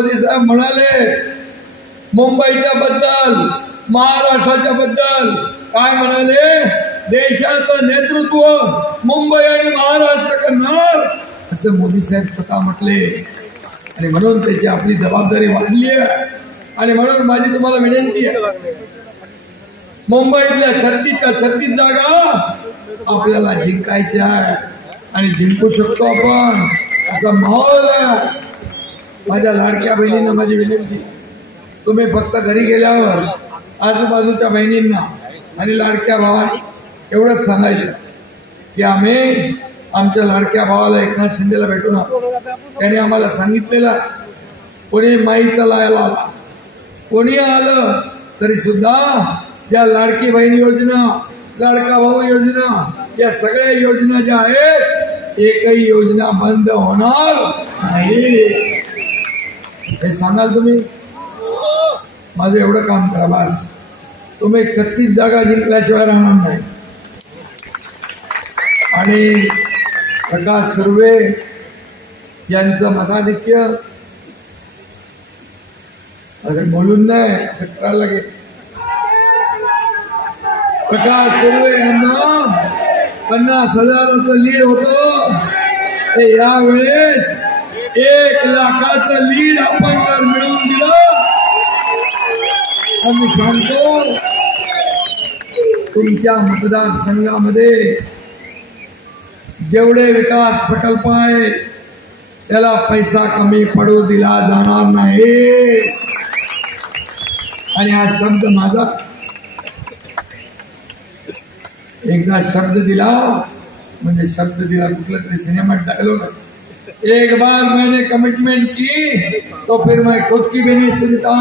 मोदी साहेब म्हणाले मुंबईच्या बद्दल, महाराष्ट्राच्या बद्दल काय म्हणाले, देशाचं नेतृत्व मुंबई आणि महाराष्ट्र करणार असं मोदी साहेब स्वतः म्हटले. आणि म्हणून त्याची आपली जबाबदारी वाढली आहे. आणि म्हणून माझी तुम्हाला विनंती आहे, मुंबईतल्या 36 जागा आपल्याला जिंकायच्या आहे आणि जिंकू शकतो आपण, असा माहोल आहे. माझ्या लाडक्या बहिणींना माझी विनंती, तुम्ही फक्त घरी गेल्यावर आजूबाजूच्या बहिणींना आणि लाडक्या भावांना एवढंच सांगायचं की आम्ही आमच्या लाडक्या भावाला एकनाथ शिंदेला भेटून आलो. त्याने आम्हाला सांगितलेलं, कोणी माईचा लायला आला, कोणी आलं तरी सुद्धा या लाडकी बहीण योजना, लाडका भाऊ योजना, या सगळ्या योजना ज्या आहेत एकही योजना बंद होणार नाही. हे सांगाल तुम्ही? माझं एवढं काम करा बस. तुम्ही 36 जागा जिंकल्याशिवाय राहणार नाही. आणि प्रकाश सुर्वे यांचं मताधिक्य असं बोलून नाही, असं करायला लागेल. प्रकाश सुर्वे यांना 50,000चं लीड होतं, ते यावेळेस 1,00,000चं लीड आपण जर मिळवून दिलं, आम्ही सांगतो तुमच्या मतदारसंघामध्ये जेवढे विकास प्रकल्प आहे त्याला पैसा कमी पडू दिला जाणार नाही. आणि हा शब्द माझा, एकदा शब्द दिला म्हणजे शब्द दिला. कुठला तरी सिनेमात डायलॉग आहे, एक बार मैंने कमिटमेंट की तो फिर मैं खुद की भी नहीं सुनता.